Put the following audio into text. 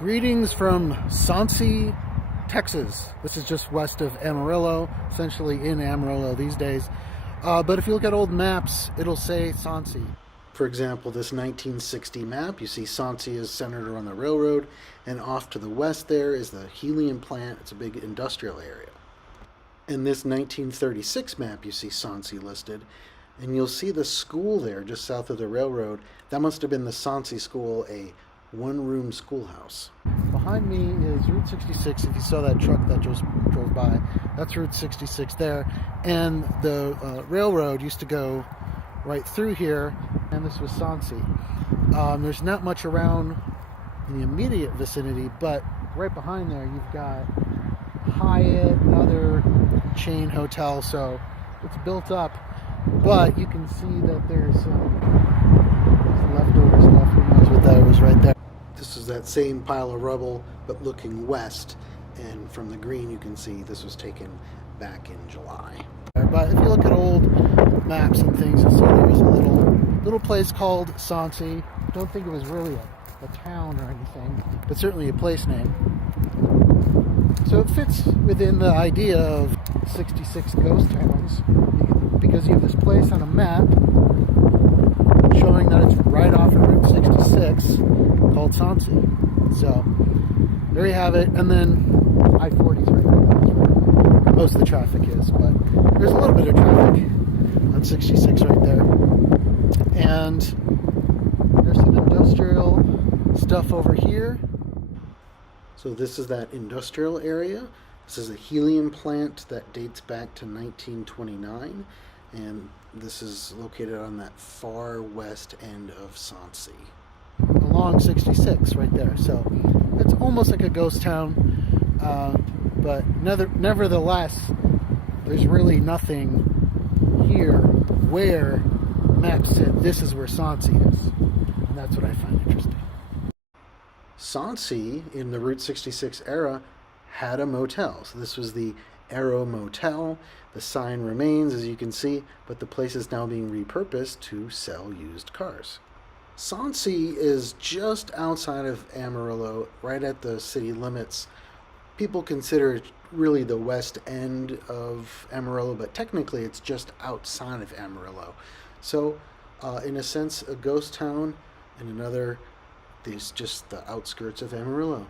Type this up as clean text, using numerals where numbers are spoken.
Greetings from Soncy, Texas. This is just west of Amarillo, essentially in Amarillo these days. But if you look at old maps, it'll say Soncy. For example, this 1960 map, you see Soncy is centered around the railroad, and off to the west there is the helium plant. It's a big industrial area. In this 1936 map, you see Soncy listed, and you'll see the school there just south of the railroad. That must have been the Soncy School, a one-room schoolhouse. Behind me is Route 66. If you saw that truck that just drove by, that's Route 66 there. And the railroad used to go right through here, and this was Soncy. There's not much around in the immediate vicinity, but right behind there you've got Hyatt, another chain hotel, so it's built up. But you can see that there's some leftover stuff. Who knows what that was right there. This is that same pile of rubble, but looking west, and from the green you can see this was taken back in July. But if you look at old maps and things, you'll see there was a little place called Soncy. Don't think it was really a town or anything, but certainly a place name. So it fits within the idea of 66 ghost towns, because you have this place on a map showing that it's right off of Route 66 called Soncy. So there you have it. And then I-40 is right there. That's where most of the traffic is, but there's a little bit of traffic on 66 right there. And there's some industrial stuff over here. So this is that industrial area. This is a helium plant that dates back to 1929, and this is located on that far west end of Soncy, along 66 right there. So it's almost like a ghost town, but nevertheless, there's really nothing here where maps said this is where Soncy is, and that's what I find interesting. Soncy, in the Route 66 era, had a motel. So this was the Arrow Motel. The sign remains, as you can see, but the place is now being repurposed to sell used cars. Soncy is just outside of Amarillo, right at the city limits. People consider it really the west end of Amarillo, but technically it's just outside of Amarillo. So, in a sense, a ghost town, and another, there's just the outskirts of Amarillo.